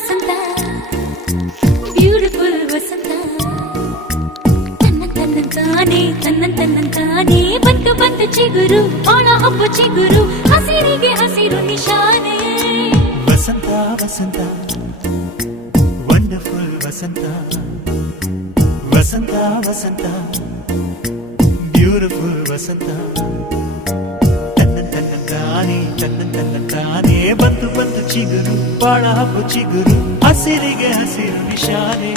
ವಸಂತ beautiful ವಸಂತ ತನ್ನಂತಾನೆ ಬಂತು ಬಂತು ಚಿಗುರು ಒಳ ಹಬ್ಬ ಚಿಗುರು ಹಸಿರಿಗೆ ಹಸಿರು ನಿಶಾನೆ ವಸಂತ ವಸಂತ ವಂಡರ್ಫುಲ್ ವಸಂತ ವಸಂತ ವಸಂತ ಬ್ಯೂಟಿಫುಲ್ ವಸಂತ ತನ್ನಂತಾನೆ ಬಂತು ಬಂತು ಚಿಗುರು ಬಾಳ ಹಬ್ಬ ಚಿಗುರು ಹಸಿರಿಗೆ ಹಸಿರು ನಿಶಾನೆ